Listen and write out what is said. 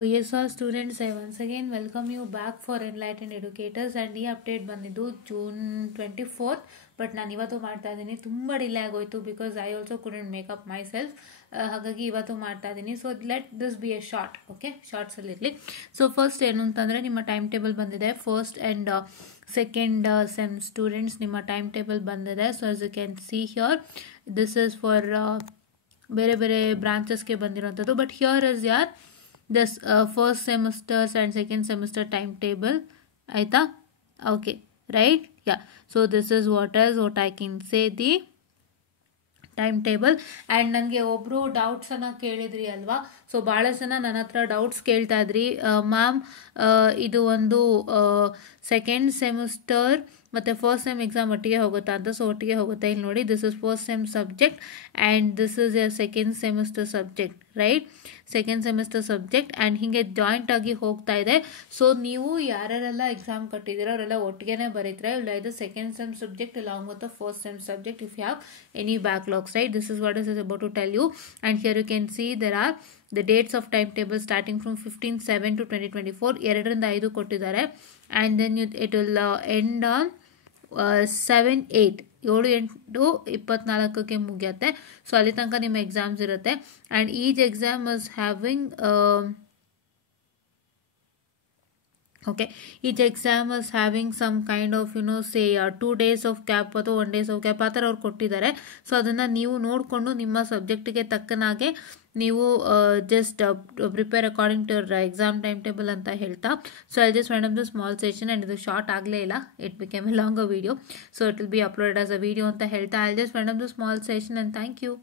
Yes, all students, I once again welcome you back for Enlightened Educators and ಈ update ಬಂದಿದ್ದು June 24th. But ನಾನು ಇವತ್ತು ಮಾಡ್ತಾ ಇದ್ದೀನಿ. ತುಂಬ ಡಿಲೇ ಆಗೋಯ್ತು because I also couldn't make up myself. ಹಾಗಾಗಿ ಇವತ್ತು ಮಾಡ್ತಾ ಇದ್ದೀನಿ. So let this be a short. Okay, ಶಾರ್ಟ್ಸಲ್ಲಿರಲಿ. ಸೊ ಫಸ್ಟ್ ಏನು ಅಂತಂದರೆ ನಿಮ್ಮ ಟೈಮ್ ಟೇಬಲ್ ಬಂದಿದೆ. First and second sem students ನಿಮ್ಮ ಟೈಮ್ ಟೇಬಲ್ ಬಂದಿದೆ. So as you can see here this is for ಬೇರೆ ಬೇರೆ ಬ್ರಾಂಚಸ್ಗೆ ಬಂದಿರೋಂಥದ್ದು. But here is your this first semesters and second semester timetable aita. Okay, right? Yeah, so this is what I can say the time table. And ನನಗೆ ಒಬ್ಬರು ಡೌಟ್ಸನ್ನು ಕೇಳಿದ್ರಿ ಅಲ್ವಾ. So ಭಾಳ ಜನ ನನ್ನ ಹತ್ರ ಡೌಟ್ಸ್ ಕೇಳ್ತಾ ಇದ್ರಿ, ಮ್ಯಾಮ್ ಇದು ಒಂದು ಸೆಕೆಂಡ್ ಸೆಮಿಸ್ಟರ್ ಮತ್ತು ಫಸ್ಟ್ ಸೆಮ್ ಎಕ್ಸಾಮ್ ಒಟ್ಟಿಗೆ ಹೋಗುತ್ತಾ ಅಂತ. ಸೊ ಒಟ್ಟಿಗೆ ಹೋಗುತ್ತೆ. ಇಲ್ಲಿ ನೋಡಿ, this is first sem subject and this is A second semester subject, right? Second semester subject and ಹೀಗೆ ಜಾಯಿಂಟ್ ಆಗಿ ಹೋಗ್ತಾ ಇದೆ. ಸೊ ನೀವು ಯಾರ್ಯಾರೆಲ್ಲ ಎಕ್ಸಾಮ್ ಕಟ್ಟಿದ್ದೀರೋ ಅವರೆಲ್ಲ ಒಟ್ಟಿಗೆ ಬರೀತಾರೆ. ಇದು second sem subject along with the first sem subject if you have any backlogs, right? This is what is about to tell you. And here you can see there are the dates of timetable starting from 15/7 to 2024. 2 ಕೊಟ್ಟಿದ್ದಾರೆ. And then it will end on 7/8 7/8 ಮುಗಿಯುತ್ತೆ. So ಅಲ್ಲಿ ತನಕ ನಿಮ್ಮ exams ಇರುತ್ತೆ. And each exam is having okay, each exam is having some kind of say 2 days of gap ಅಥವಾ 1 days of gap ಆ ಥರ ಅವ್ರು ಕೊಟ್ಟಿದ್ದಾರೆ. ಸೊ ಅದನ್ನು ನೀವು ನೋಡಿಕೊಂಡು ನಿಮ್ಮ ಸಬ್ಜೆಕ್ಟಿಗೆ ತಕ್ಕನಾಗೆ ನೀವು just prepare according to your exam time table ಅಂತ ಹೇಳ್ತಾ. So I just went up the small session and ಇದು ಶಾರ್ಟ್ ಆಗಲೇ ಇಲ್ಲ, it became a long video. So it will be uploaded as a video ಅಂತ ಹೇಳ್ತಾ I just went up the small session and thank you.